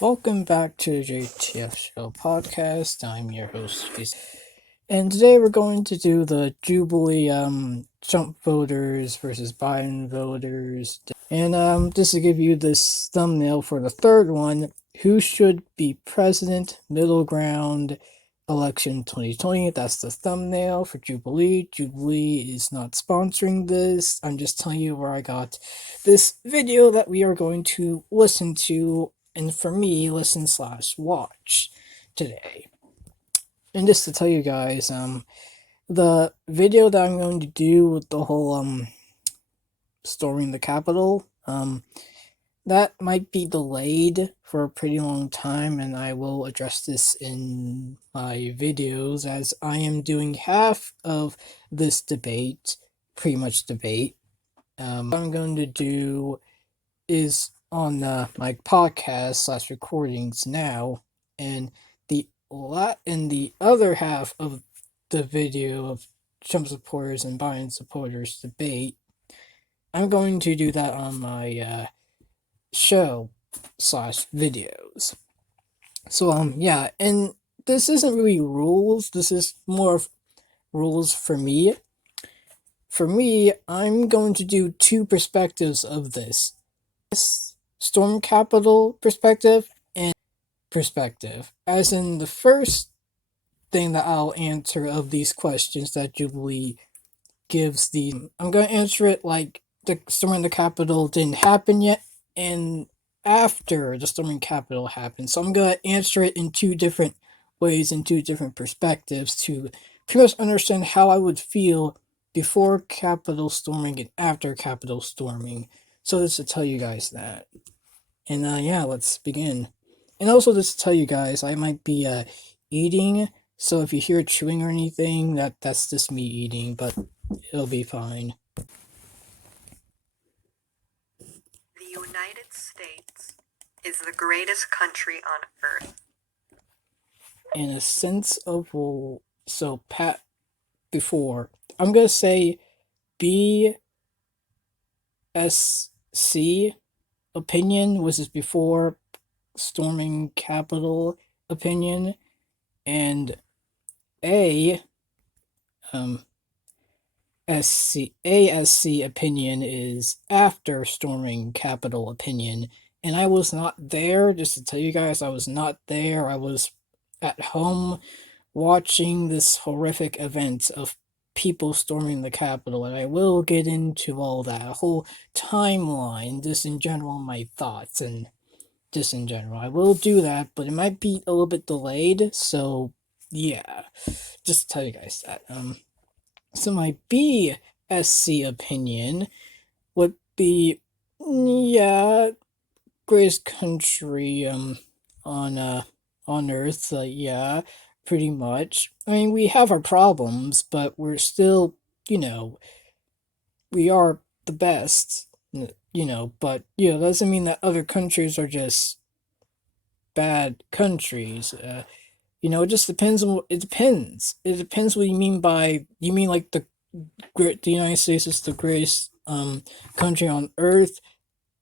Welcome back to the JTF Show podcast. I'm your host, Jason. And today we're going to do the Jubilee Trump voters versus Biden voters. And just to give you this thumbnail for the third one, who should be president, middle ground, election 2020. That's the thumbnail for Jubilee. Jubilee is not sponsoring this. I'm just telling you where I got this video that we are going to listen to, and for me, listen/watch today. And just to tell you guys, the video that I'm going to do with the whole storming the Capitol, that might be delayed for a pretty long time, and I will address this in my videos as I am doing half of this debate, pretty much debate. What I'm going to do is on my podcast/recordings now, and the other half of the video of Trump supporters and Biden supporters debate, I'm going to do that on my show/videos. So yeah, and this isn't really rules, this is more of rules for me. For me, I'm going to do two perspectives of this storm capital perspective and perspective, as in the first thing that I'll answer of these questions that Jubilee gives I'm going to answer it like the storming the Capitol didn't happen yet, and after the storming Capitol happened. So I'm going to answer it in two different ways, in two different perspectives, to pretty much understand how I would feel before Capitol storming and after Capitol storming. So just to tell you guys that. And yeah, let's begin. And also just to tell you guys, I might be eating, so if you hear chewing or anything, that's just me eating, but it'll be fine. The United States is the greatest country on earth. In a sense of, so Pat, before, I'm going to say BSC opinion, which is before storming Capitol opinion, and ASC opinion is after storming Capitol opinion. And I was not there, just to tell you guys, I was not there. I was at home watching this horrific event of people storming the Capitol, and I will get into all that, a whole timeline, just in general, my thoughts, and just in general. I will do that, but it might be a little bit delayed, so yeah, just to tell you guys that. So my BSC opinion would be, yeah, greatest country on earth, yeah, pretty much. I mean, we have our problems, but we're still, we are the best, but doesn't mean that other countries are just bad countries. It just depends on it depends. It depends what you mean by, you mean like the United States is the greatest country on earth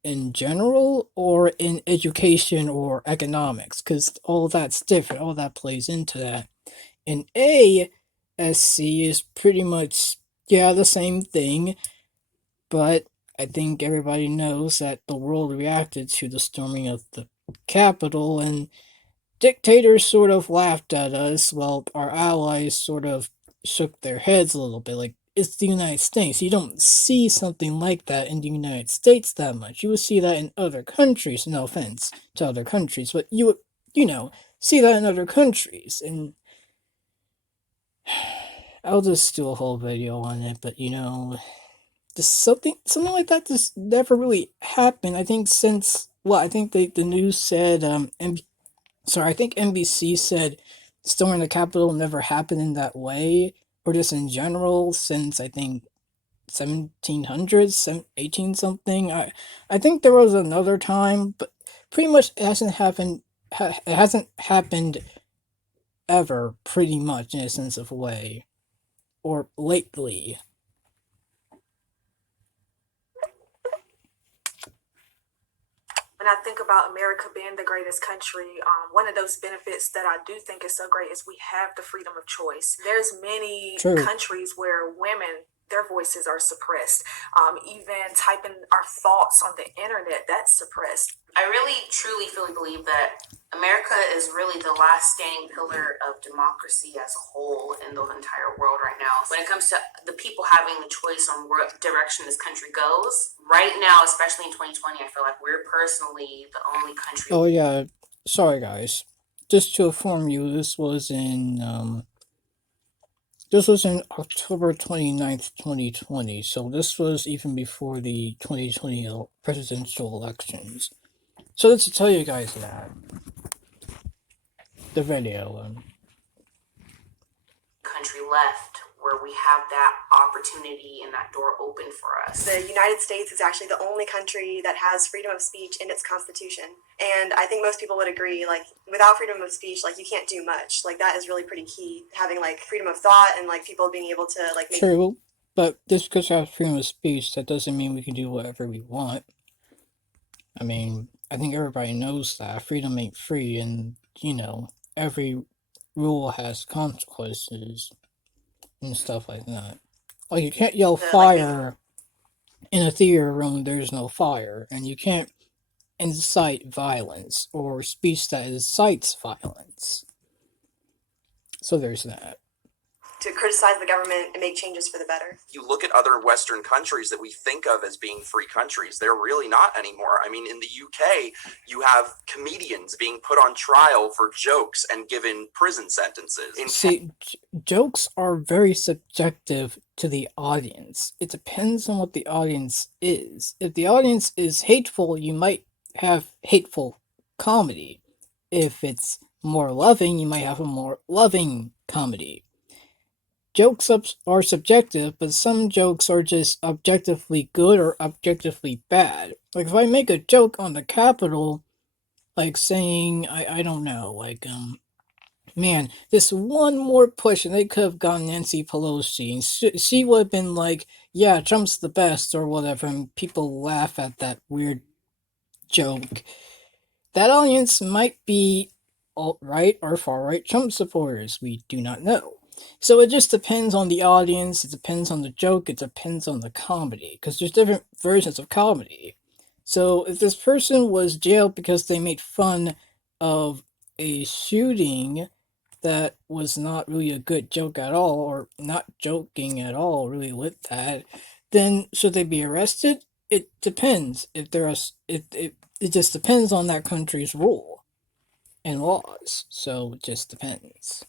in general, or in education or economics, because all that's different, all that plays into that. And ASC is pretty much, yeah, the same thing, but I think everybody knows that the world reacted to the storming of the Capitol, and dictators sort of laughed at us, while our allies sort of shook their heads a little bit, like, it's the United States. You don't see something like that in the United States that much. You would see that in other countries, no offense to other countries, but you would, see that in other countries, and I'll just do a whole video on it, but just something like that just never really happened. I think since, I think the news said, I think NBC said storming the Capitol never happened in that way, or just in general, since I think 1700s, 18 something. I think there was another time, but pretty much it hasn't happened. It hasn't happened ever, pretty much, in a sense of a way, or lately. When I think about America being the greatest country, one of those benefits that I do think is so great is we have the freedom of choice. There's many True. countries where women, their voices are suppressed. Even typing our thoughts on the internet, that's suppressed. I really, truly, fully believe that America is really the last standing pillar of democracy as a whole in the entire world right now. When it comes to the people having the choice on what direction this country goes, right now, especially in 2020, I feel like we're personally the only country. Oh yeah, sorry guys. Just to inform you, this was in October 29th, 2020, so this was even before the 2020 presidential elections. So let's tell you guys that. The video. Country left where we have that opportunity and that door open for us. The United States is actually the only country that has freedom of speech in its constitution. And I think most people would agree, like, without freedom of speech, like, you can't do much. Like, that is really pretty key, having, like, freedom of thought and, like, people being able to, like, make... True, but just because we have freedom of speech, that doesn't mean we can do whatever we want. I mean, I think everybody knows that. Freedom ain't free, and, every rule has consequences and stuff like that. Like, you can't yell fire in a theater room there's no fire, and you can't incite violence or speech that incites violence. So there's that. To criticize the government and make changes for the better. You look at other Western countries that we think of as being free countries, they're really not anymore. I mean, in the UK, you have comedians being put on trial for jokes and given prison sentences. See, jokes are very subjective to the audience. It depends on what the audience is. If the audience is hateful, you might have hateful comedy. If it's more loving, you might have a more loving comedy. Jokes are subjective, but some jokes are just objectively good or objectively bad. Like, if I make a joke on the Capitol, like saying, I don't know, like, man, this one more push and they could have gotten Nancy Pelosi, and she would have been like, yeah, Trump's the best, or whatever, and people laugh at that weird joke. That audience might be alt-right or far-right Trump supporters, we do not know. So it just depends on the audience, it depends on the joke, it depends on the comedy, because there's different versions of comedy. So if this person was jailed because they made fun of a shooting that was not really a good joke at all, or not joking at all really with that, then should they be arrested? It depends. If they're it just depends on that country's rule and laws, so it just depends.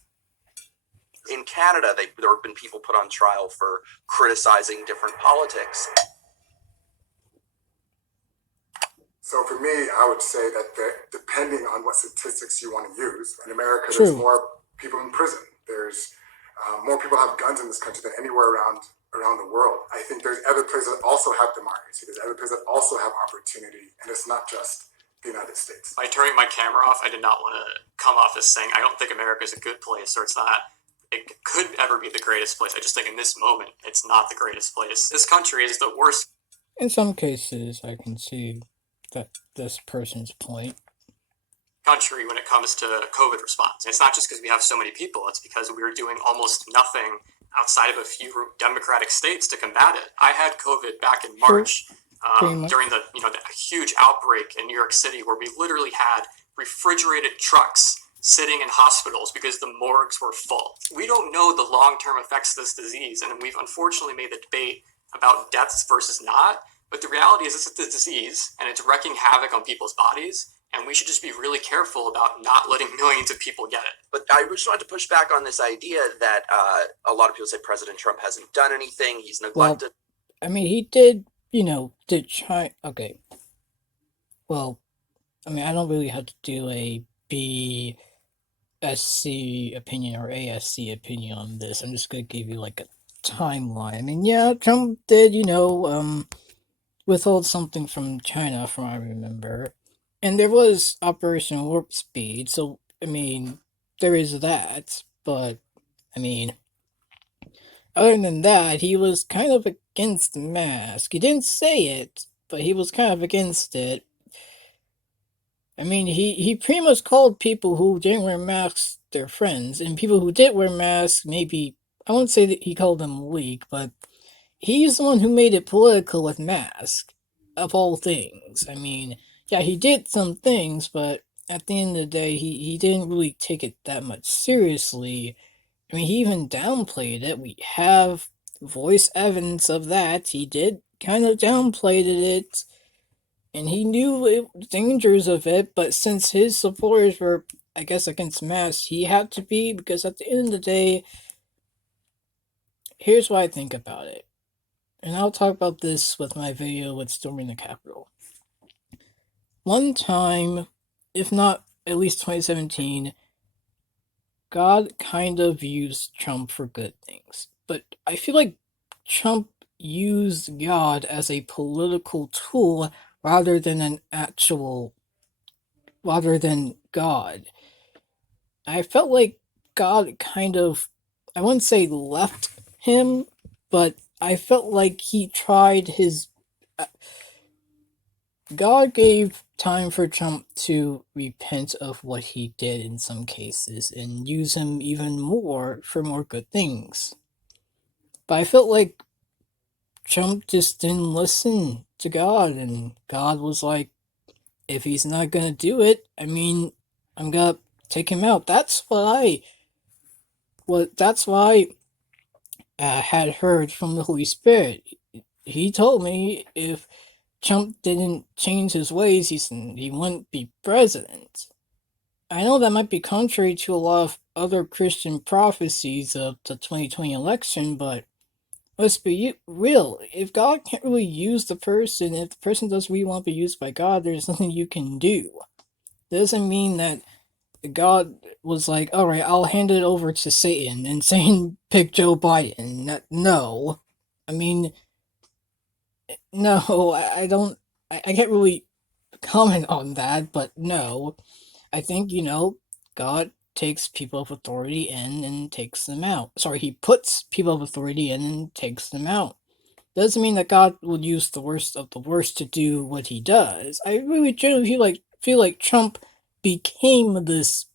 In Canada, there have been people put on trial for criticizing different politics. So for me, I would say that depending on what statistics you want to use, in America, there's more people in prison. There's more people have guns in this country than anywhere around the world. I think there's other places that also have democracy. There's other places that also have opportunity, and it's not just the United States. By turning my camera off, I did not want to come off as saying I don't think America is a good place, or it could ever be the greatest place. I just think in this moment, it's not the greatest place. This country is the worst. In some cases, I can see this person's point. Country when it comes to COVID response. It's not just because we have so many people, it's because we are doing almost nothing outside of a few democratic states to combat it. I had COVID back in March during the huge outbreak in New York City, where we literally had refrigerated trucks sitting in hospitals because the morgues were full. We don't know the long-term effects of this disease, and we've unfortunately made the debate about deaths versus not, but the reality is it's a disease, and it's wreaking havoc on people's bodies, and we should just be really careful about not letting millions of people get it. But I just wanted to push back on this idea that a lot of people say President Trump hasn't done anything, he's neglected. Well, I mean, he did, did try, okay. Well, I mean, I don't really have to do a BSC opinion or ASC opinion on this. I'm just going to give you, like, a timeline. I mean, yeah, Trump did, withhold something from China, from what I remember. And there was Operation Warp Speed, so, I mean, there is that, but, I mean, other than that, he was kind of against the mask. He didn't say it, but he was kind of against it. I mean, he pretty much called people who didn't wear masks their friends, and people who did wear masks, maybe, I wouldn't say that he called them weak, but he's the one who made it political with masks, of all things. I mean, yeah, he did some things, but at the end of the day, he didn't really take it that much seriously. I mean, he even downplayed it. We have voice evidence of that. He did kind of downplayed it, and he knew the dangers of it, but since his supporters were, I guess, against masks, he had to be, because at the end of the day, here's what I think about it. And I'll talk about this with my video with storming the Capitol. One time, if not at least 2017, God kind of used Trump for good things. But I feel like Trump used God as a political tool rather than God. I felt like God kind of, I wouldn't say left him, but I felt like he tried his. God gave time for Trump to repent of what he did in some cases and use him even more for more good things. But I felt like Trump just didn't listen to God, and God was like, if he's not gonna do it, I mean, I'm gonna take him out. That's what I had heard from the Holy Spirit. He told me if Trump didn't change his ways, he wouldn't be president. I know that might be contrary to a lot of other Christian prophecies of the 2020 election, but let's be real. If God can't really use the person, if the person doesn't really want to be used by God, there's nothing you can do. Doesn't mean that God was like, alright, I'll hand it over to Satan, and Satan picked Joe Biden. No. I mean, no, I don't, I can't really comment on that, but no. I think, God takes people of authority in and takes them out. Sorry, he puts people of authority in and takes them out. Doesn't mean that God will use the worst of the worst to do what he does. I really genuinely feel like Trump became this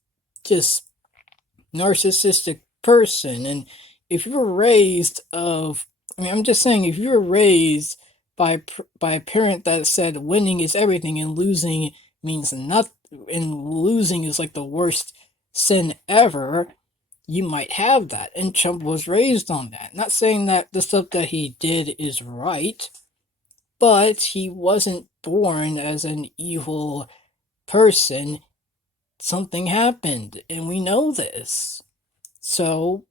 just narcissistic person, and if you were raised I'm just saying, if you were raised by a parent that said winning is everything and losing means nothing, and losing is like the worst sin ever, you might have that. And Trump was raised on that. Not saying that the stuff that he did is right, but he wasn't born as an evil person. Something happened, and we know this. So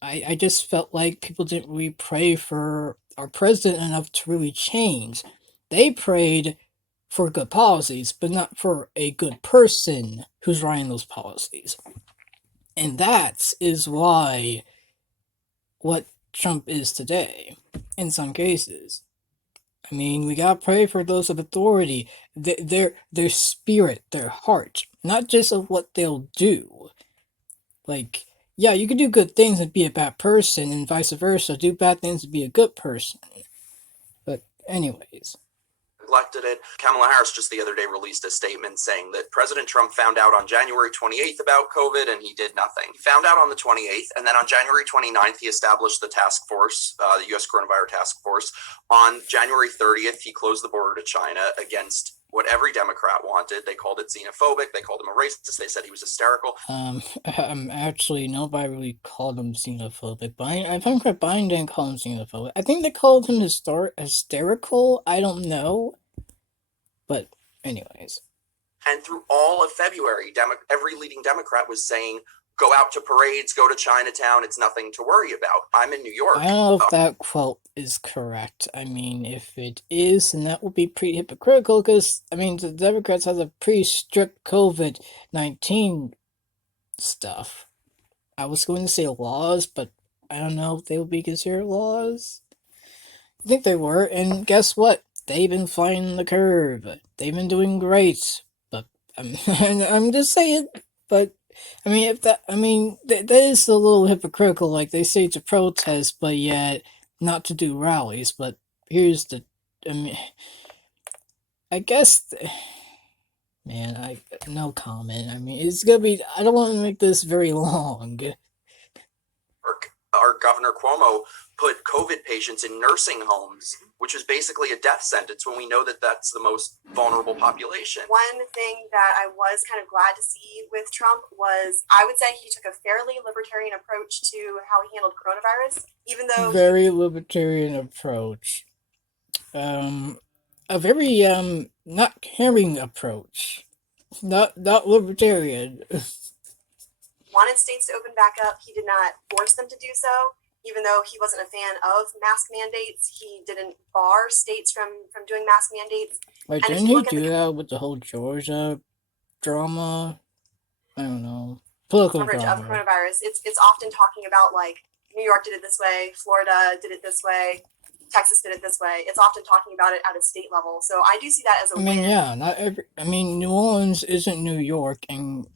I just felt like people didn't really pray for our president enough to really change. They prayed for good policies, but not for a good person who's writing those policies. And that is why what Trump is today, in some cases. I mean, we gotta pray for those of authority, their spirit, their heart, not just of what they'll do. Like, yeah, you can do good things and be a bad person, and vice versa. Do bad things and be a good person. But anyways. Neglected it. Kamala Harris just the other day released a statement saying that President Trump found out on January 28th about COVID and he did nothing. He found out on the 28th, and then on January 29th, he established the task force, the U.S. Coronavirus Task Force. On January 30th, he closed the border to China against what every Democrat wanted. They called it xenophobic. They called him a racist. They said he was hysterical. Actually, nobody really called him xenophobic. If I'm correct, Biden didn't call him xenophobic. I think they called him hysterical. I don't know. But anyways. And through all of February, every leading Democrat was saying, go out to parades, go to Chinatown, it's nothing to worry about. I'm in New York. I don't know if that quote is correct. I mean, if it is, then that would be pretty hypocritical, because, I mean, the Democrats have a pretty strict COVID-19 stuff. I was going to say laws, but I don't know if they would be considered laws. I think they were, and guess what? They've been flying the curve. They've been doing great. But I'm just saying. But I mean, that is a little hypocritical. Like, they say to protest, but yet not to do rallies. But here's the, I guess, Man, no comment. I mean, it's gonna be. I don't want to make this very long. Our Governor Cuomo put COVID patients in nursing homes, which is basically a death sentence when we know that that's the most vulnerable population. One thing that I was kind of glad to see with Trump was, I would say he took a fairly libertarian approach to how he handled coronavirus, even though Very libertarian approach. A very not caring approach. Not libertarian. wanted states to open back up. He did not force them to do so. Even though he wasn't a fan of mask mandates, he didn't bar states from doing mask mandates. Like, And if didn't you he look at do the that with the whole Georgia drama? I don't know. Political coverage of drama. coronavirus, it's often talking about like New York did it this way, Florida did it this way, Texas did it this way. It's often talking about it at a state level. So I do see that as a I mean, win. yeah, not every. I mean, New Orleans isn't New York, and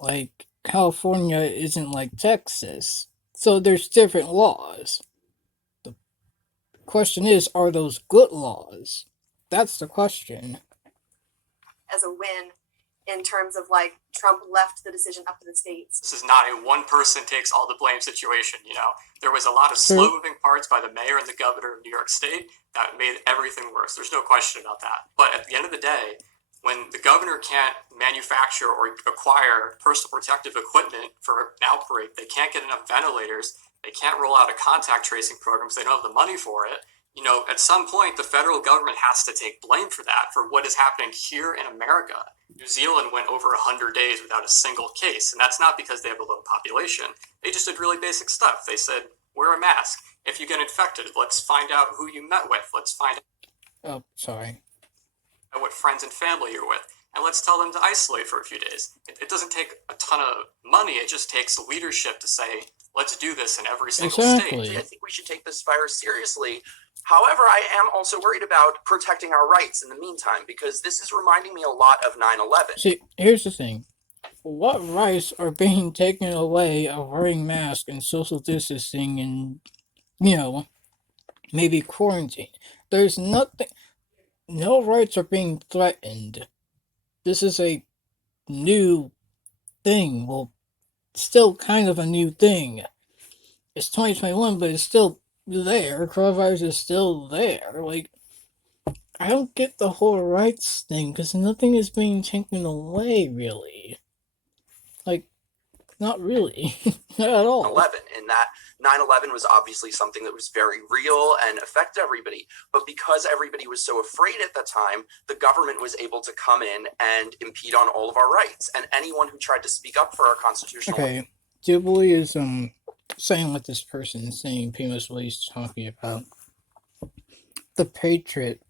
like California isn't like Texas. So there's different laws. The question is, are those good laws? That's the question. As a win in terms of like Trump left the decision up to the states. This is not a one person takes all the blame situation, you know. There was a lot of slow moving parts by the mayor and the governor of New York State that made everything worse. There's no question about that. But at the end of the day, when the governor can't manufacture or acquire personal protective equipment for an outbreak, they can't get enough ventilators, they can't roll out a contact tracing program because they don't have the money for it. You know, at some point, the federal government has to take blame for that, for what is happening here in America. New Zealand went over 100 days without a single case, and that's not because they have a low population. They just did really basic stuff. They said, wear a mask. If you get infected, let's find out who you met with. Let's find Oh, sorry. out what friends and family you're with, and let's tell them to isolate for a few days. It doesn't take a ton of money. It just takes leadership to say, let's do this in every single Exactly. state. I think we should take this virus seriously. However, I am also worried about protecting our rights in the meantime, because this is reminding me a lot of 9/11. See, here's the thing. What rights are being taken away of wearing masks and social distancing and, you know, maybe quarantine? There's nothing. No rights are being threatened. This is a new thing. Well, still kind of a new thing. It's 2021, but it's still there. Coronavirus is still there. Like, I don't get the whole rights thing because nothing is being taken away, really. Like, not really. Not at all. 11, and that 9/11 was obviously something that was very real and affected everybody. But because everybody was so afraid at the time, the government was able to come in and impede on all of our rights. And anyone who tried to speak up for our constitutional Okay, Jubilee is saying what this person is saying, pretty much what he's talking about. The Patriot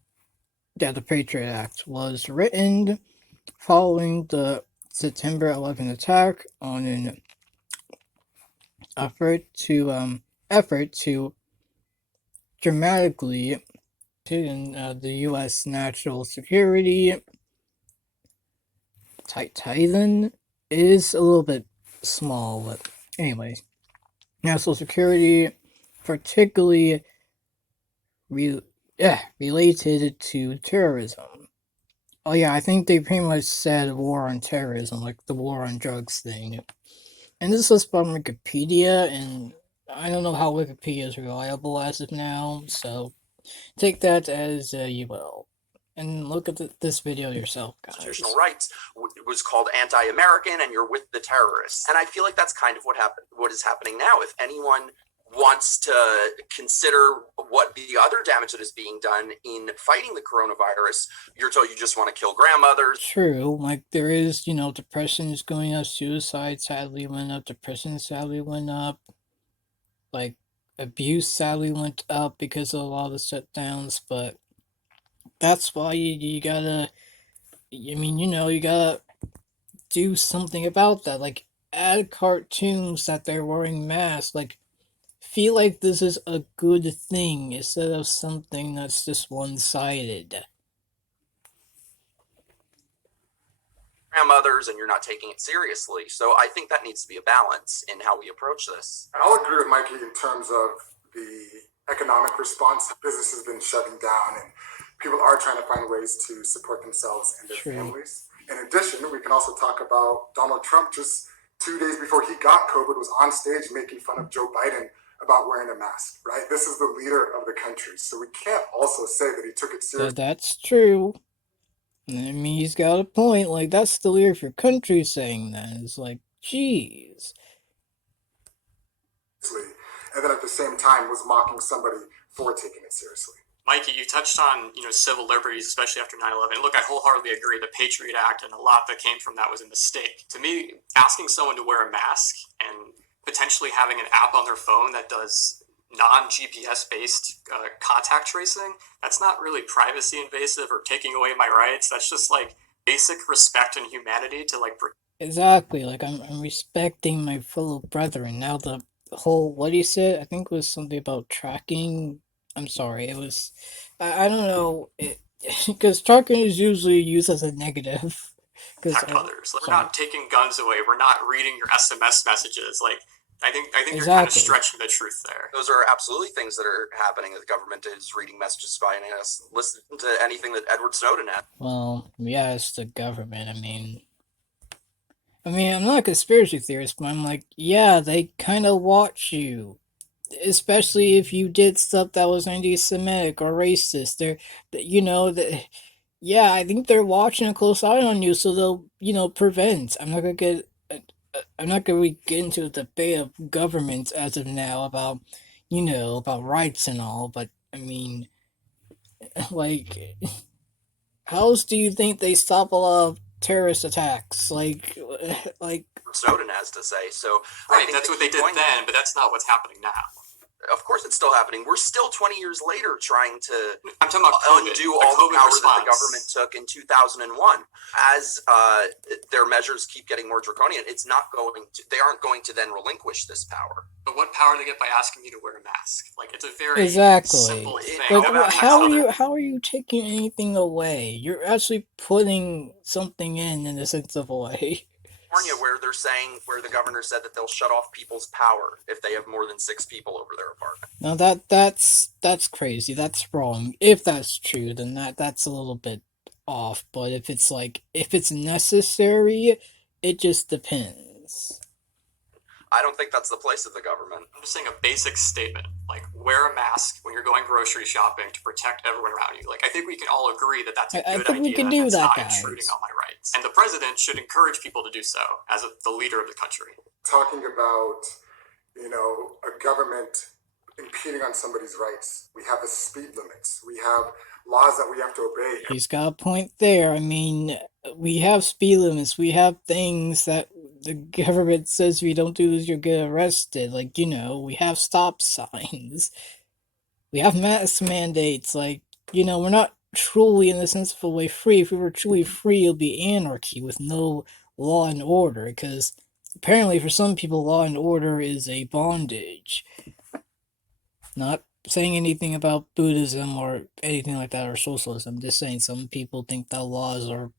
Act was written following the September 11 attack on an effort to dramatically in the U.S. national security. Titan is a little bit small, but anyways, national security, particularly related to terrorism. Oh yeah, I think they pretty much said war on terrorism, like the war on drugs thing. And this was from Wikipedia, and I don't know how Wikipedia is reliable as of now, so take that as you will. And look at this video yourself, guys. constitutional rights was called anti-American, and you're with the terrorists. And I feel like that's kind of what is happening now. If anyone wants to consider what the other damage that is being done in fighting the coronavirus, you're told you just want to kill grandmothers. True, like there is, depression is going up, suicide sadly went up, depression sadly went up, like abuse sadly went up because of a lot of the shutdowns, but that's why you gotta, you gotta do something about that, like add cartoons that they're wearing masks, like feel like this is a good thing instead of something that's just one-sided. Grandmothers, and you're not taking it seriously. So I think that needs to be a balance in how we approach this. I'll agree with Mikey in terms of the economic response. Business has been shutting down, and people are trying to find ways to support themselves and their families. In addition, we can also talk about Donald Trump just 2 days before he got COVID was on stage making fun of Joe Biden about wearing a mask, right? This is the leader of the country. So we can't also say that he took it seriously. That's true. I mean, he's got a point. Like, that's the leader of your country saying that. It's like, jeez. And then at the same time was mocking somebody for taking it seriously. Mikey, you touched on, civil liberties, especially after 9/11. Look, I wholeheartedly agree. The Patriot Act and a lot that came from that was a mistake. To me, asking someone to wear a mask and potentially having an app on their phone that does non-GPS based contact tracing, that's not really privacy invasive or taking away my rights. That's just like basic respect and humanity to like. Exactly. Like, I'm respecting my fellow brethren. Now the whole, what he said, I think was something about tracking. I'm sorry, it was, I don't know, because tracking is usually used as a negative. Protect others. Like, we're not taking guns away. We're not reading your SMS messages. Like, I think exactly. You're kind of stretching the truth there. Those are absolutely things that are happening. The government is reading messages, spying on us. Listen to anything that Edward Snowden had. Well, yeah, it's the government. I mean, I'm not a conspiracy theorist, but I'm like, yeah, they kind of watch you. Especially if you did stuff that was anti-Semitic or racist. Yeah, I think they're watching a close eye on you, so they'll, prevent. I'm not gonna get into a debate of governments as of now about, about rights and all, but I mean, like, how else do you think they stop a lot of terrorist attacks? Like Snowden has to say. So right, that's what they did then, but that's not what's happening now. Of course, it's still happening. We're still 20 years later trying to I'm talking about undo all the power that the government took in 2001. As their measures keep getting more draconian, they aren't going to then relinquish this power. But what power do they get by asking you to wear a mask? Like, it's a very simple thing. Like, how are you taking anything away? You're actually putting something in a sense of a way. Where the governor said that they'll shut off people's power if they have more than 6 people over their apartment. Now that's crazy. That's wrong. If that's true, then that's a little bit off. But if it's necessary, it just depends. I don't think that's the place of the government. I'm just saying a basic statement, like wear a mask when you're going grocery shopping to protect everyone around you. Like, I think we can all agree that that's a good idea. I think we can do that, not guys. Intruding on my rights. And the president should encourage people to do so as the leader of the country. Talking about, a government impeding on somebody's rights. We have the speed limits. We have laws that we have to obey. He's got a point there. I mean, we have speed limits. We have things that the government says if you don't do this, you'll get arrested. Like, we have stop signs. We have mask mandates. Like, we're not truly, in the sense of a way, free. If we were truly free, it would be anarchy with no law and order. Because apparently for some people, law and order is a bondage. Not saying anything about Buddhism or anything like that, or socialism. I'm just saying some people think that laws are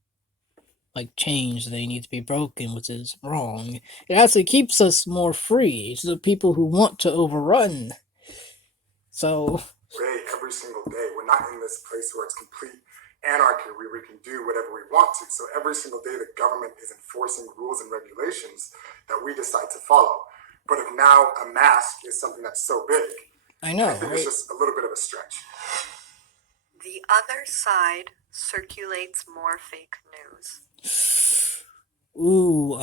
like chains, they need to be broken, which is wrong. It actually keeps us more free to the people who want to overrun. So every single day, we're not in this place where it's complete anarchy where we can do whatever we want to. So every single day the government is enforcing rules and regulations that we decide to follow. But if now a mask is something that's so big, I know, I think it's just a little bit of a stretch. The other side circulates more fake news. Ooh,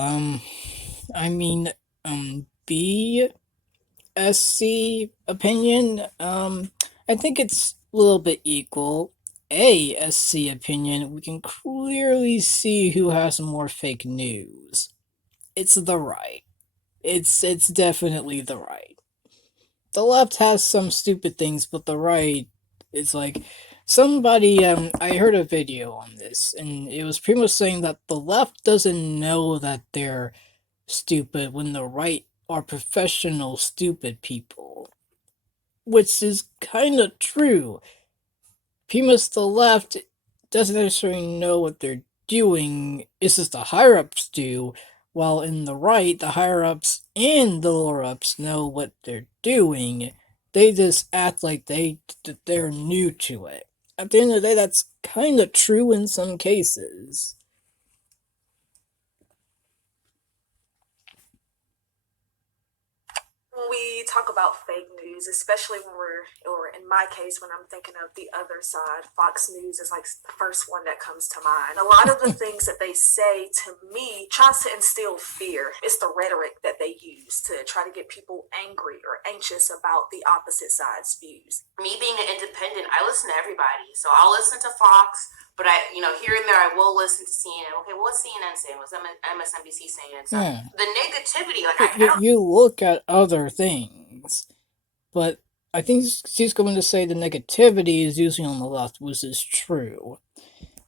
BSC opinion, I think it's a little bit equal. ASC opinion, we can clearly see who has more fake news. It's the right. It's definitely the right. The left has some stupid things, but the right is like, somebody, I heard a video on this, and it was pretty much saying that the left doesn't know that they're stupid when the right are professional stupid people. Which is kind of true. Pretty much the left doesn't necessarily know what they're doing, it's just the higher-ups do, while in the right, the higher-ups and the lower-ups know what they're doing. They just act like they're new to it. At the end of the day, that's kind of true in some cases. talk about fake news, especially when or in my case, when I'm thinking of the other side, Fox News is like the first one that comes to mind. A lot of the things that they say to me tries to instill fear. It's the rhetoric that they use to try to get people angry or anxious about the opposite side's views. Me being an independent, I listen to everybody. So I'll listen to Fox, but here and there, I will listen to CNN. Okay, well, what's CNN saying? What's MSNBC saying? So the negativity, you look at other things, but I think she's going to say the negativity is usually on the left, which is true.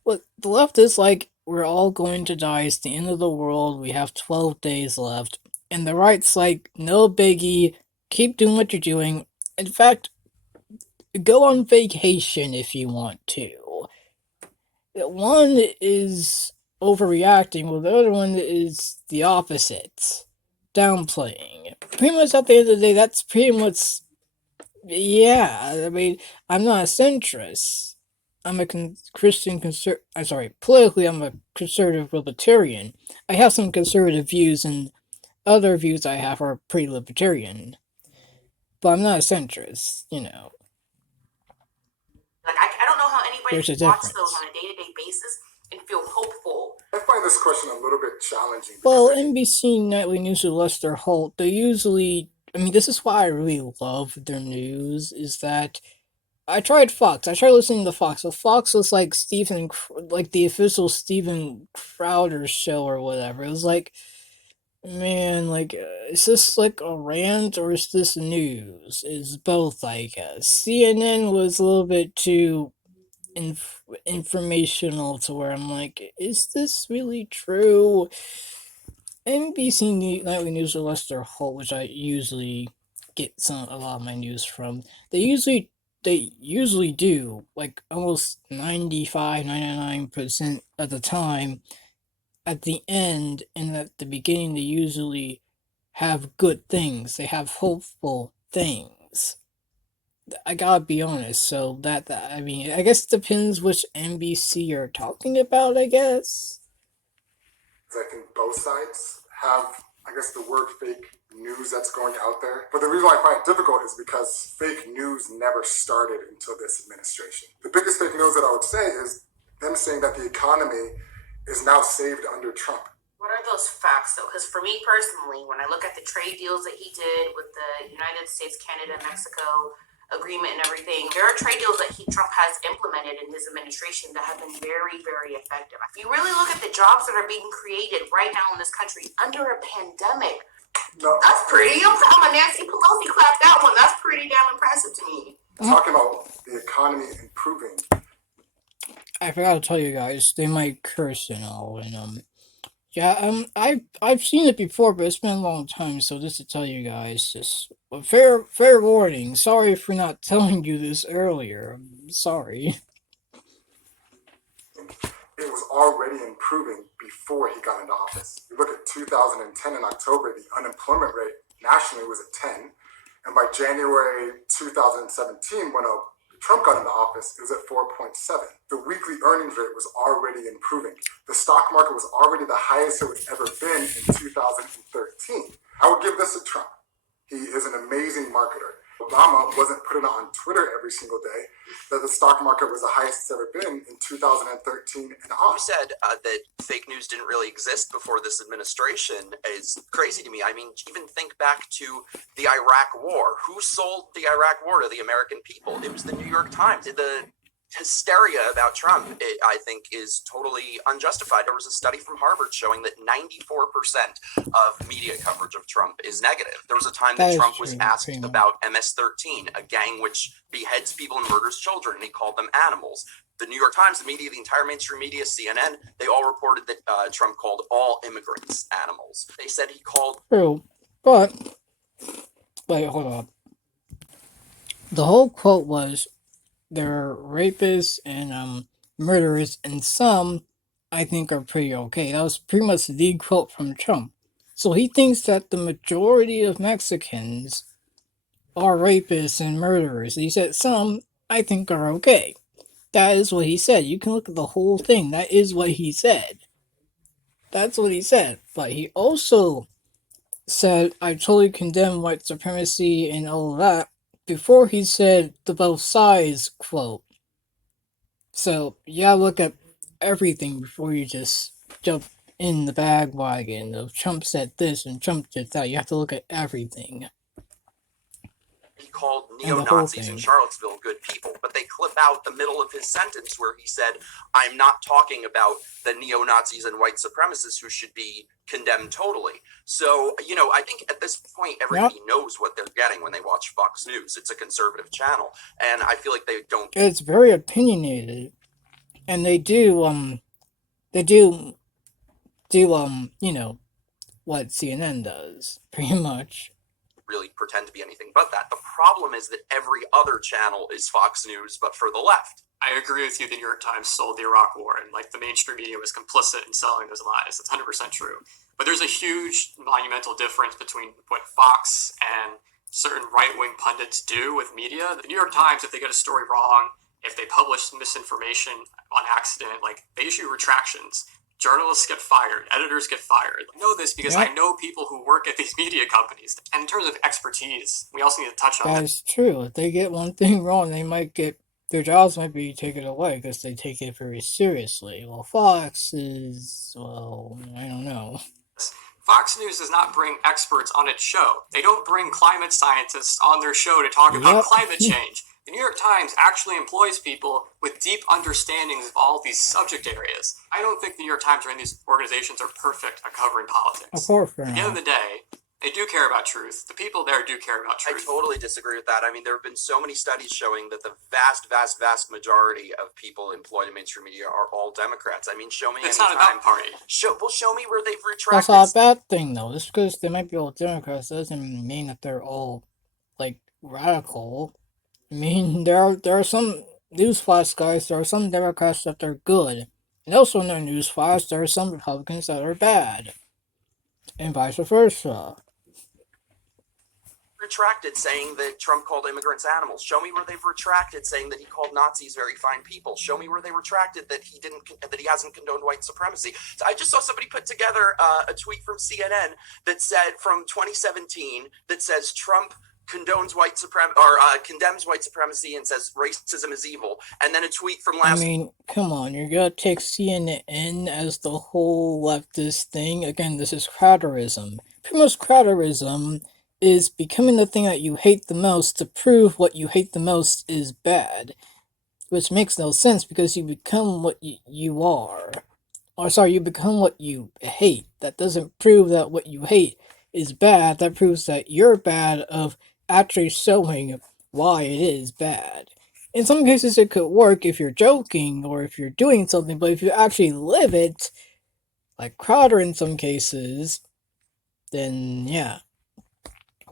But the left is like, we're all going to die. It's the end of the world. We have 12 days left. And the right's like, no biggie. Keep doing what you're doing. In fact, go on vacation if you want to. One is overreacting, while the other one is the opposite. Downplaying. Pretty much at the end of the day, that's pretty much... Yeah, I mean, I'm not a centrist. I'm a politically I'm a conservative libertarian. I have some conservative views, and other views I have are pretty libertarian. But I'm not a centrist, I don't know how anybody There's a can watch difference. those on a day-to-day basis and feel hopeful. I find this question a little bit challenging. Well, NBC Nightly News with Lester Holt, they usually... I mean, this is why I really love their news, is that... I tried Fox. I tried listening to Fox. So Fox was like the official Steven Crowder show or whatever. It was like, man, is this like a rant or is this news? It's both, I guess. CNN was a little bit too informational to where I'm like, is this really true? NBC Nightly News with Lester Holt, which I usually get a lot of my news from, they usually do, like, almost 99% of the time, at the end and at the beginning, they usually have good things. They have hopeful things. I gotta be honest, so I mean, I guess it depends which NBC you're talking about, I guess. I think both sides have, the word fake news that's going out there. But the reason why I find it difficult is because fake news never started until this administration. The biggest fake news that I would say is them saying that the economy is now saved under Trump. What are those facts, though? Because for me personally, when I look at the trade deals that he did with the United States, Canada, Mexico agreement and everything, there are trade deals that Trump has implemented in his administration that have been very, very effective. If you really look at the jobs that are being created right now in this country under a pandemic, that's pretty. I'm a Nancy Pelosi clap that one. That's pretty damn impressive to me. Talking about the economy improving. I forgot to tell you guys, they might curse and all, and I've seen it before, but it's been a long time, so just to tell you guys, just a fair warning. Sorry for not telling you this earlier. I'm sorry. It was already improving before he got into office. You look at 2010 in October, the unemployment rate nationally was at 10, and by January 2017, when Trump got into office, it was at 4.7. The weekly earnings rate was already improving. The stock market was already the highest it was ever been in 2013. I would give this to Trump. He is an amazing marketer. Obama wasn't putting it on Twitter every single day that the stock market was the highest it's ever been in 2013 and on. You said that fake news didn't really exist before this administration is crazy to me. I mean, even think back to the Iraq War. Who sold the Iraq War to the American people? It was the New York Times. The hysteria about Trump, I think, is totally unjustified. There was a study from Harvard showing that 94% of media coverage of Trump is negative. There was a time that Trump was asked about MS-13, a gang which beheads people and murders children, and he called them animals. The New York Times, the media, the entire mainstream media, CNN, they all reported that Trump called all immigrants animals. They said he called... True, but... Wait, hold on. The whole quote was, they're rapists and murderers, and some I think are pretty okay. That was pretty much the quote from Trump. So he thinks that the majority of Mexicans are rapists and murderers. He said some I think are okay. That is what he said. You can look at the whole thing. That is what he said. That's what he said. But he also said, I totally condemn white supremacy and all of that before he said the both sides quote. So, you gotta look at everything before you just jump in the bandwagon of Trump said this and Trump did that. You have to look at everything. He called And the whole neo-Nazis in thing. Charlottesville good people, but they clip out the middle of his sentence where he said, I'm not talking about the neo-Nazis and white supremacists who should be condemned totally. So, I think at this point, everybody knows what they're getting when they watch Fox News. It's a conservative channel, and I feel like they don't. It's very opinionated, and they do what CNN does, pretty much. Really pretend to be anything but that. The problem is that every other channel is Fox News, but for the left. I agree with you. The New York Times sold the Iraq War, and the mainstream media was complicit in selling those lies. That's 100% true. But there's a huge, monumental difference between what Fox and certain right-wing pundits do with media. The New York Times, if they get a story wrong, if they publish misinformation on accident, they issue retractions. Journalists get fired, editors get fired. I know this because I know people who work at these media companies. And in terms of expertise, we also need to touch on that. That's true. If they get one thing wrong, their jobs might be taken away because they take it very seriously. Well, Fox is, I don't know. Fox News does not bring experts on its show. They don't bring climate scientists on their show to talk about climate change. The New York Times actually employs people with deep understandings of all these subject areas. I don't think the New York Times or any of these organizations are perfect at covering politics. Of course they're At the not. end of the day, they do care about truth. The people there do care about truth. I totally disagree with that. I mean, there have been so many studies showing that the vast, vast, vast majority of people employed in mainstream media are all Democrats. I mean, show me It's any not time. about party. Show me where they've That's retracted. not a bad thing, though. Just because they might be all Democrats doesn't mean that they're all, radical. I mean, there are some newsflash guys, there are some Democrats that are good. And also in their newsflash, there are some Republicans that are bad. And vice versa. Retracted saying that Trump called immigrants animals. Show me where they've retracted saying that he called Nazis very fine people. Show me where they retracted that he hasn't condoned white supremacy. So I just saw somebody put together a tweet from CNN that said from 2017 that says Trump condones white supremacy or condemns white supremacy and says racism is evil. And then a tweet from last. I mean, come on, you're gonna take CNN as the whole leftist thing. Again, this is Crowderism. Pretty much Crowderism is becoming the thing that you hate the most to prove what you hate the most is bad. Which makes no sense because you become what you are. Or sorry, you become what you hate. That doesn't prove that what you hate is bad. That proves that you're bad of actually showing why it is bad. In some cases it could work if you're joking or if you're doing something, but if you actually live it, like Crowder in some cases, then yeah.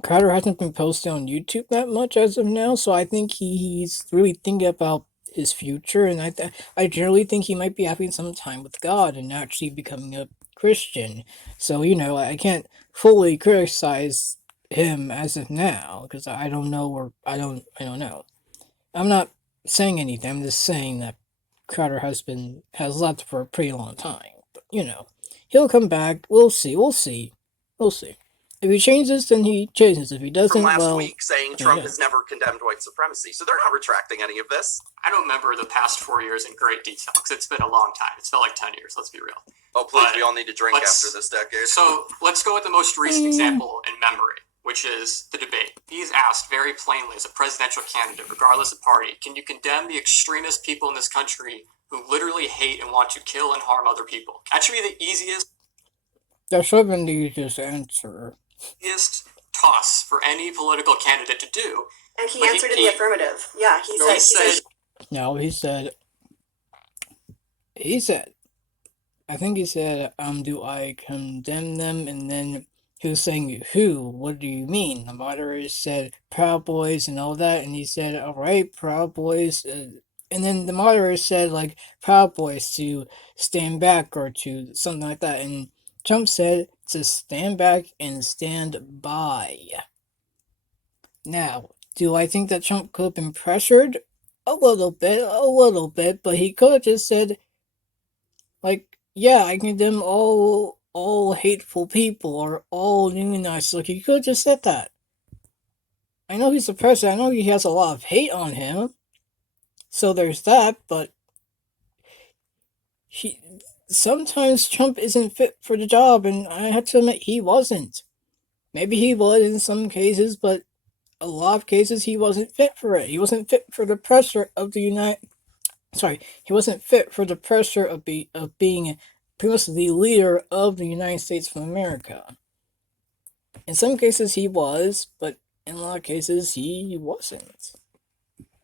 Crowder hasn't been posting on YouTube that much as of now, so I think he's really thinking about his future, and I generally think he might be having some time with God and actually becoming a Christian. So, I can't fully criticize him as of now, because I don't know, or I don't know. I'm not saying anything, I'm just saying that Crowder has left for a pretty long time. But, he'll come back, we'll see. If he changes, then he changes. If he doesn't, from last week saying Trump has never condemned white supremacy. So they're not retracting any of this. I don't remember the past 4 years in great detail because it's been a long time. It's felt like 10 years, let's be real. Oh, please, we all need to drink after this decade. So let's go with the most recent example in memory, which is the debate. He's asked very plainly as a presidential candidate, regardless of party, can you condemn the extremist people in this country who literally hate and want to kill and harm other people? That should be the easiest. That should have been the easiest answer. Easiest toss for any political candidate to do. And he answered in the affirmative. Yeah, he said. No, he said. I think he said, do I condemn them? And then he was saying, who? What do you mean? The moderator said, Proud Boys and all that. And he said, all right, Proud Boys. And then the moderator said, Proud Boys to stand back or to something like that. And Trump said to stand back and stand by. Now, do I think that Trump could have been pressured? A little bit, but he could have just said, yeah, I condemn all all hateful people or all neonazis. Like, he could have just said that. I know he's the president. I know he has a lot of hate on him. So there's that, but sometimes Trump isn't fit for the job, and I have to admit he wasn't. Maybe he was in some cases, but a lot of cases he wasn't fit for it. He wasn't fit for the pressure of he wasn't fit for the pressure of being pretty much the leader of the United States of America. In some cases he was, but in a lot of cases he wasn't.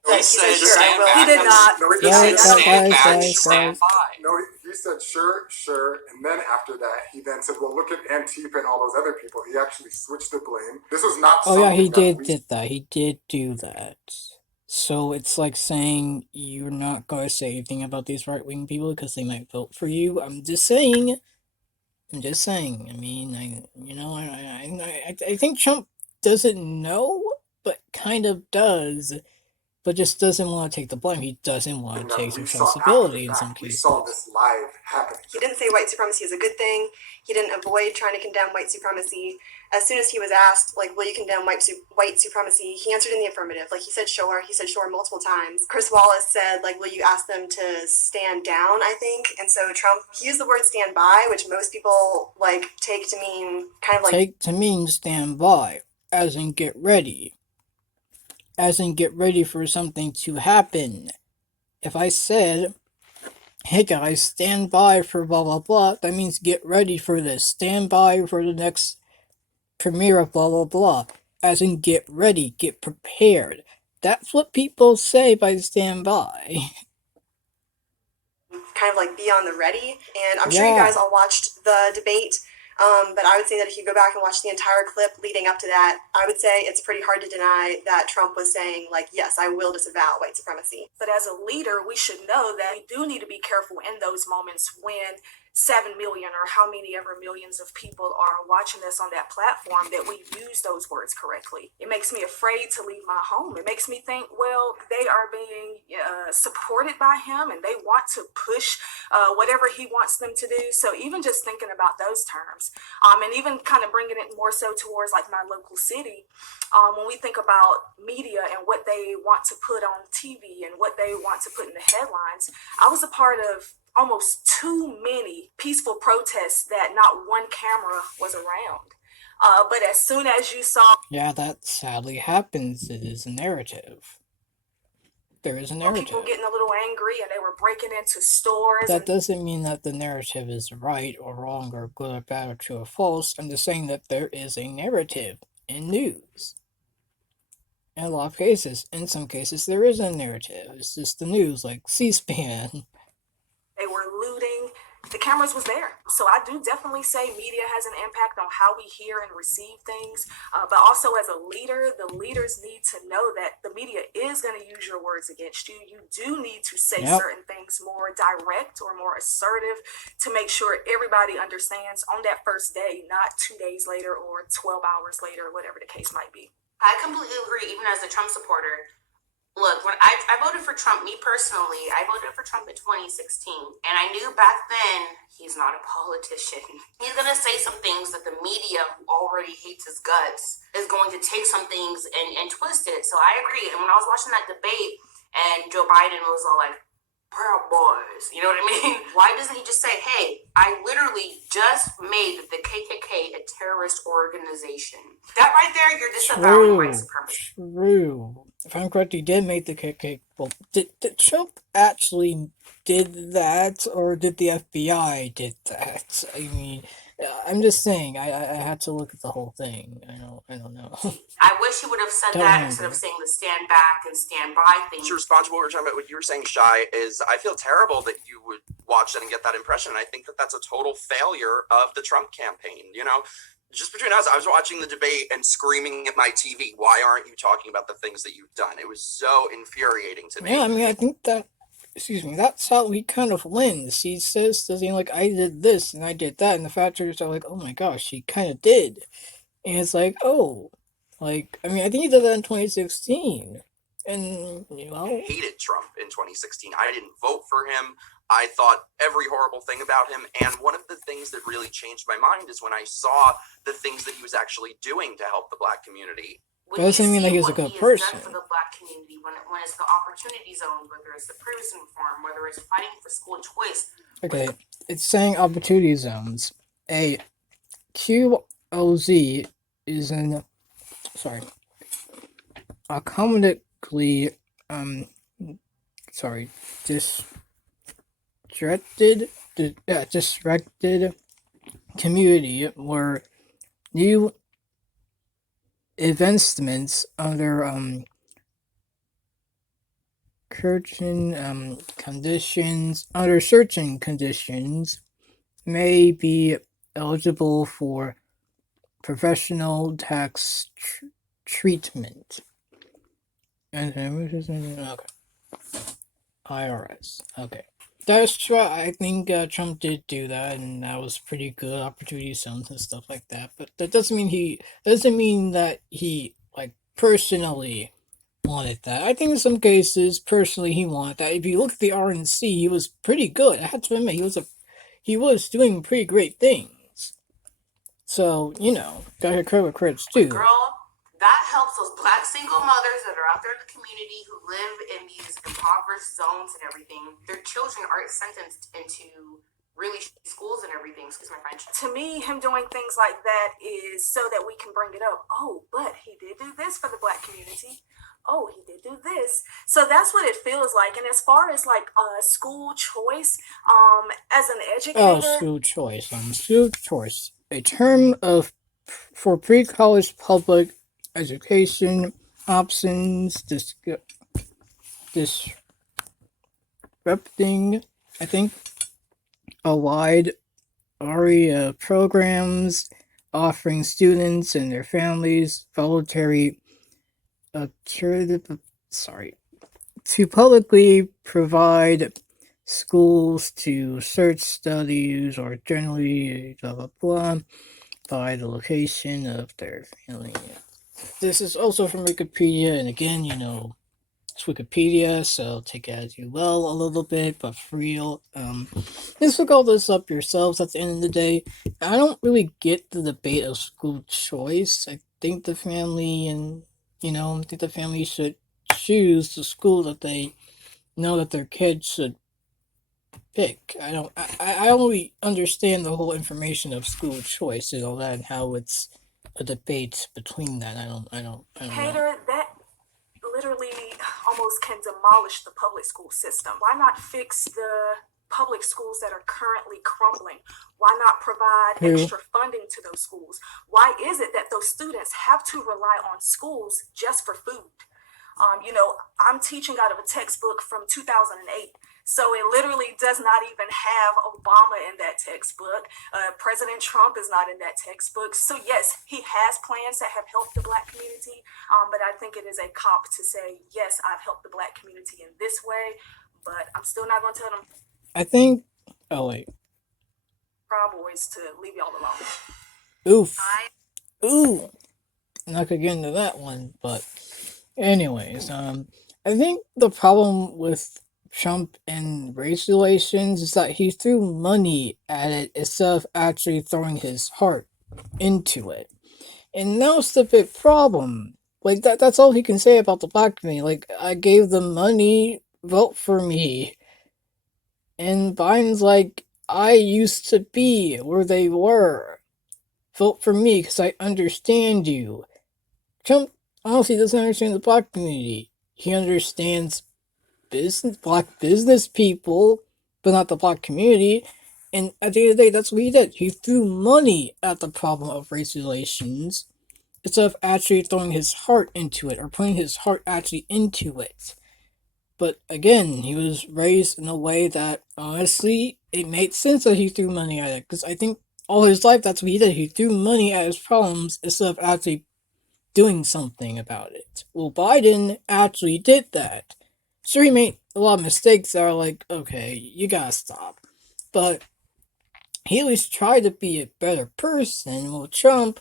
He said sure, stand back. He did not. No, he He said said stand guys, back, guys, stand guys. by. No, he said sure, and then after that, he then said, "Well, look at Antifa and all those other people." He actually switched the blame. This was not. Oh yeah, he something did that. He did do that. So it's like saying you're not gonna say anything about these right-wing people because they might vote for you. I'm just saying. I mean, I think Trump doesn't know, but kind of does, but just doesn't want to take the blame. He doesn't want to take responsibility in some cases. We saw this live happening. He didn't say white supremacy is a good thing. He didn't avoid trying to condemn white supremacy. As soon as he was asked, like, will you condemn white supremacy, he answered in the affirmative. Like, he said sure multiple times. Chris Wallace said, like, will you ask them to stand down, I think. And so Trump, he used the word stand by, which most people, like, take to mean kind of like... Take to mean stand by, as in get ready. As in get ready for something to happen. If I said, hey guys, stand by for blah blah blah, that means get ready for this. Stand by for the next premiere of blah blah blah. As in get ready, get prepared. That's what people say by stand by. Kind of like be on the ready. And I'm sure you guys all watched the debate. But I would say that if you go back and watch the entire clip leading up to that, I would say it's pretty hard to deny that Trump was saying, like, yes, I will disavow white supremacy. But as a leader, we should know that we do need to be careful in those moments when 7 million or how many ever millions of people are watching this on that platform, that we use those words correctly. It makes me afraid to leave my home. It makes me think, well, they are being supported by him and they want to push whatever he wants them to do. So even just thinking about those terms, and even kind of bringing it more so towards like my local city, when we think about media and what they want to put on TV and what they want to put in the headlines, I was a part of almost too many peaceful protests that not one camera was around. But as soon as you saw... Yeah, that sadly happens. It is a narrative. There is a narrative. People getting a little angry and they were breaking into stores. That doesn't mean that the narrative is right or wrong or good or bad or true or false. I'm just saying that there is a narrative in news. In a lot of cases. In some cases, there is a narrative. It's just the news, like C-SPAN. They were looting. The cameras was there. So I do definitely say media has an impact on how we hear and receive things. But also as a leader, the leaders need to know that the media is going to use your words against you. You do need to say certain things more direct or more assertive to make sure everybody understands on that first day, not 2 days later or 12 hours later, whatever the case might be. I completely agree, even as a Trump supporter. Look, when I voted for Trump, me personally, I voted for Trump in 2016. And I knew back then he's not a politician. He's going to say some things that the media, who already hates his guts, is going to take some things and twist it. So I agree. And when I was watching that debate and Joe Biden was all like, Proud Boys, you know what I mean? Why doesn't he just say, hey, I literally just made the KKK a terrorist organization? That right there, you're disavowing white supremacy. True. If I'm correct, he did make the KKK. Well, did Trump actually did that, or did the FBI did that? I mean, I'm just saying. I had to look at the whole thing. I don't know. I wish he would have said that instead of saying the stand back and stand by thing. To respond to what we were talking about, what you were saying, Shai, is I feel terrible that you would watch that and get that impression. I think that that's a total failure of the Trump campaign. You know, just between us, I was watching the debate and screaming at my TV, why aren't you talking about the things that you've done? It was so infuriating to me. Yeah, I mean, I think that, that's how he kind of wins. He says, like, I did this and I did that, and the factors are like, oh my gosh, he kind of did. And it's like, oh, like, I mean, I think he did that in 2016. And, I hated Trump in 2016. I didn't vote for him. I thought every horrible thing about him. And one of the things that really changed my mind is when I saw the things that he was actually doing to help the Black community. When doesn't mean that he was a what good he person. has done for the Black community, when it's the opportunity zone, whether it's the prison reform, whether it's fighting for school choice. Okay, it's saying opportunity zones. A QOZ is an accommodatively distracted community where new investments under certain conditions may be eligible for professional tax treatment. Okay. IRS. Okay. That's true. I think Trump did do that, and that was pretty good. Opportunity zones and stuff like that. But that doesn't mean that he like personally wanted that. I think in some cases, personally, he wanted that. If you look at the RNC, he was pretty good. I have to admit, he was doing pretty great things. So gotta credit credits too. Girl, that helps those Black single mothers that are out there in the community who live in these impoverished zones and everything. Their children aren't sentenced into really shitty schools and everything. Excuse my French. To me, him doing things like that is so that we can bring it up. Oh, but he did do this for the Black community. Oh, he did do this. So that's what it feels like. And as far as like school choice, as an educator. School choice. School choice. A term for pre-college public education options disrupting, I think, a wide array of programs offering students and their families voluntary to publicly provide schools to search studies or generally blah blah blah by the location of their family. This is also from Wikipedia, and again, it's Wikipedia, so take it as you will a little bit, but for real, just look all this up yourselves at the end of the day. I don't really get the debate of school choice. I think the family should choose the school that they know that their kids should pick. I don't really understand the whole information of school choice and all that, and how it's a debate between that. I don't know. Hater, that literally almost can demolish the public school system. Why not fix the public schools that are currently crumbling? Why not provide extra funding to those schools? Why is it that those students have to rely on schools just for food? I'm teaching out of a textbook from 2008. So it literally does not even have Obama in that textbook. President Trump is not in that textbook. So yes, he has plans that have helped the Black community. But I think it is a cop to say, yes, I've helped the Black community in this way, but I'm still not going to tell them. I think. Oh wait. Proud Boys to leave y'all alone. Oof. Ooh. I'm not gonna get into that one, but anyways, I think the problem with Trump and race relations is that he threw money at it instead of actually throwing his heart into it. And that was the big problem. Like, that's all he can say about the Black community. Like, I gave them money, vote for me. And Biden's like, I used to be where they were. Vote for me because I understand you. Trump honestly doesn't understand the Black community. He understands Black business people, but not the Black community. And at the end of the day, that's what he did. He threw money at the problem of race relations instead of actually throwing his heart into it or putting his heart actually into it. But again, he was raised in a way that, honestly, it made sense that he threw money at it. Because I think all his life, that's what he did. He threw money at his problems instead of actually doing something about it. Well, Biden actually did that. Sure, he made a lot of mistakes that are like, okay, you gotta stop. But he at least tried to be a better person. Well, Trump,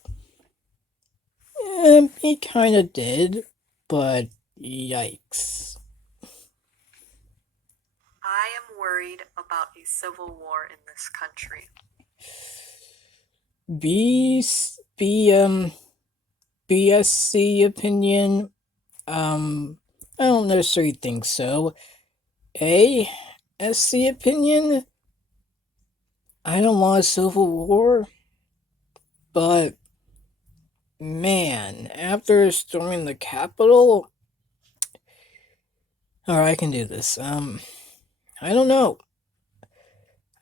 he kind of did, but yikes. I am worried about a civil war in this country? BSC opinion, I don't necessarily think so. SC opinion, I don't want a civil war, but man, after storming the Capitol, alright, I can do this. I don't know.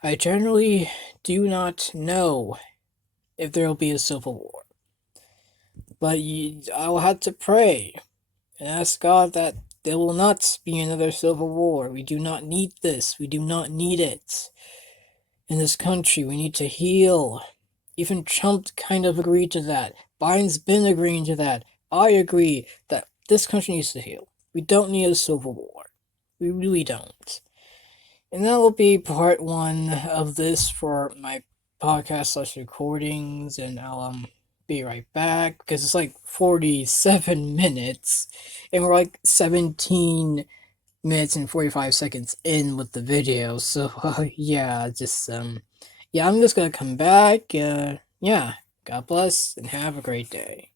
I generally do not know if there will be a civil war. But I will have to pray and ask God that there will not be another civil war. We do not need this. We do not need it. In this country, we need to heal. Even Trump kind of agreed to that. Biden's been agreeing to that. I agree that this country needs to heal. We don't need a civil war. We really don't. And that will be part 1 of this for my podcast / recordings, and I'll be right back, because it's like 47 minutes, and we're like 17 minutes and 45 seconds in with the video, so yeah, just yeah, I'm just gonna come back. Yeah, God bless and have a great day.